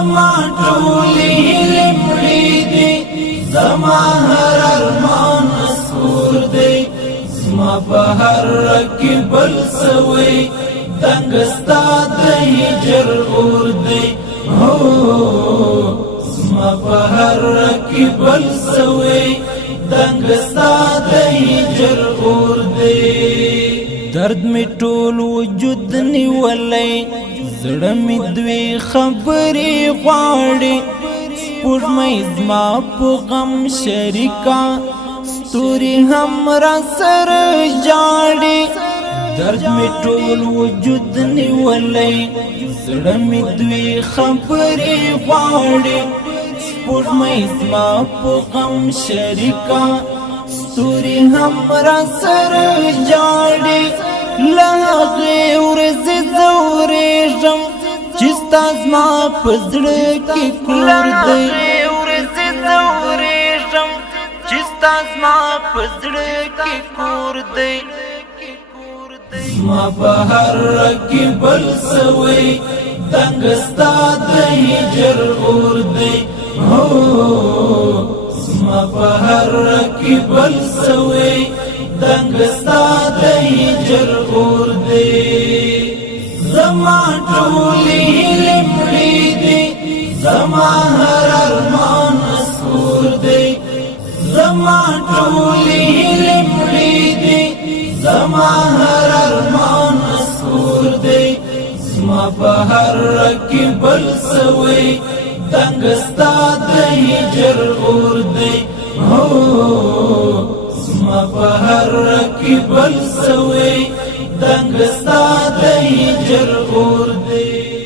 زما ټولې هیلې مړې دي زما هر ارمان سور دی زما په هر کې بل سوی دنګ ستا د هجر اور دی هو زما په هر کې بل سوی دنګ ستا د هجر اور دی درد می ټول وجود نیولای زړه می دوی خبرې غواړي سپوږمۍ زما په غم شریکا ستوري هم را سره ژاړي درد می ټول وجود نیولای زړه می دوی خبرې غواړي سپوږمۍ زما په غم شریکا ستوري هم را سره ژاړي له هغې ورځې زه وریږم چې ستا زما په زړه کې کور دی زما په هر کې بل سوی دنګ ستا د هجر اور دی هو زما په هر کې بل سوی دنګ ستا د هجر اور دی زما ټولې هیلې مړې دي زما هر ارمان سور دی زما ټولې هیلې مړې دي زما هر ارمان سور دی زما په هر کې بل سوی دنګ ستا د هجر اور دی هو زما په هر کې بل سوی دنګ ستا د هجر اور دی